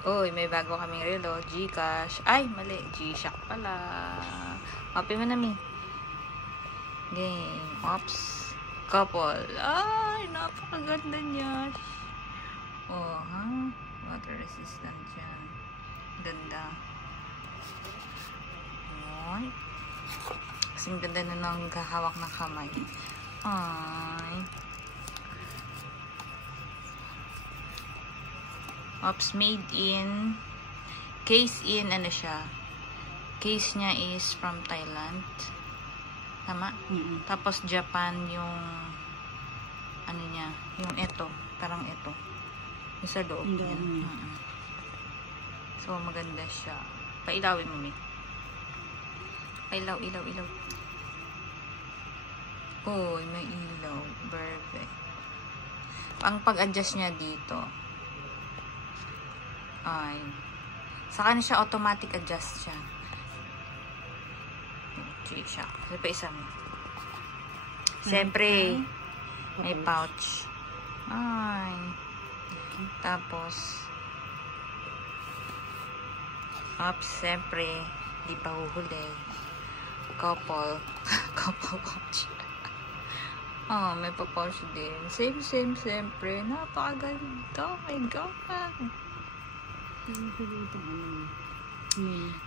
Uy, may bago kaming relo. Gcash. Ay, mali. G-Shock pala. Copy mo na, Mi. Game. Ops. Couple. Ay, napakaganda niya. Oh, ha? Water resistant yan. Ganda. Ay. Kasing ganda na nang kahawak ng kamay. Ay. Ops, made in, case in, ano siya, case niya is from Thailand. Tama? Tapos Japan yung, ano niya, yung ito, parang ito. Yung sa loob niya. So, maganda siya. Pailawin mo, Mi. Pailaw, ilaw, ilaw. Uy, may ilaw. Perfect. Ang pag-adjust niya dito, ay, sa kanya siya automatic adjust siya. G-Shock. Ano pa isa mo? Siyempre, may pouch. Ay. Tapos, ops, siyempre, di pa huhuli. Couple. Couple pouch. Oh, may pa-pouch din. Same, siyempre. Napakaganda. Oh my God.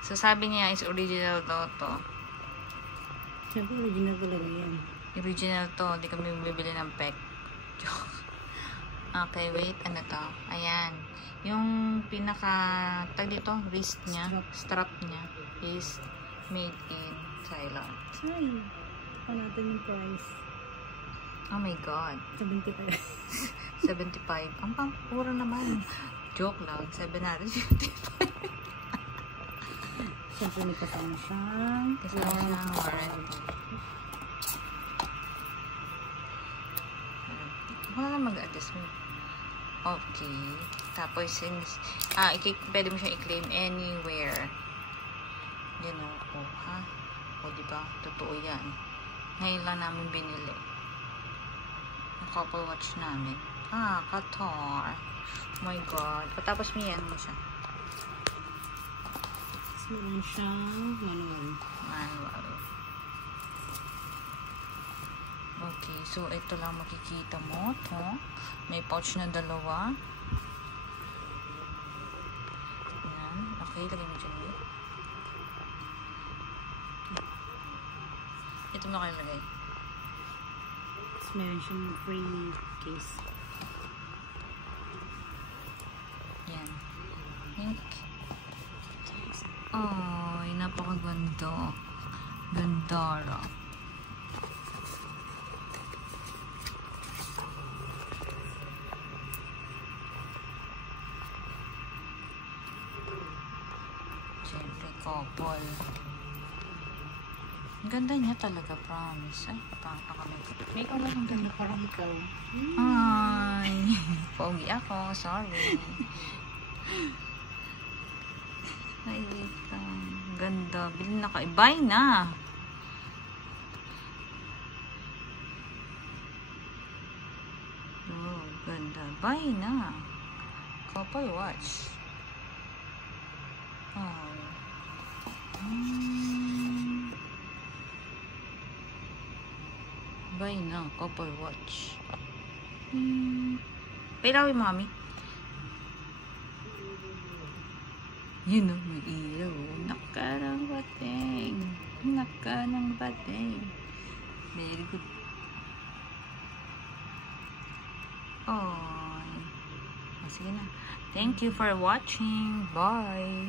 So, sabi niya is original to. Sabi, original talaga yan. Original to. Hindi kami bibili ng pek. Okay, wait. Ano to? Ayan. Yung tag dito, wrist niya, strap niya, is made in Thailand. Ay, pa natin yung price. Oh my God. 75. 75. Ang pangpura naman. Joke lang. 755. Siyempre, may kasama siyang warranty. Wala na mag-adjust mo. Okay. Tapos, since, pwede mo siyang i-claim anywhere. Yan o. Ha? O, diba? Totoo yan. Ngayon lang namin binili. Ang couple watch namin. Qatar. Oh my God. Patapos mo yan mo siya. meron siyang manual. Okay, so ito lang makikita mo to. May pouch na dalawa. Yan. Okay, lagay mo dyan. Ito mo kayo lagay. Meron siyang free case. Yan. Ay, napakaganda. Gandara. Siyempre, couple. Ang ganda niya talaga, promise. Ay, may ikaw lang ang ganda. Parang ikaw. Ay, pogi ako. Sorry. Ay, wait lang. Ganda. Bilhin na kayo. Buy na. Oh, ganda. Buy na. Couple watch. Oh. Buy na. Couple watch. Pailawin, mami. Yun o, may ilaw. Nakarang bating. Nakarang bating. Very good. Oh. Sige na. Thank you for watching. Bye.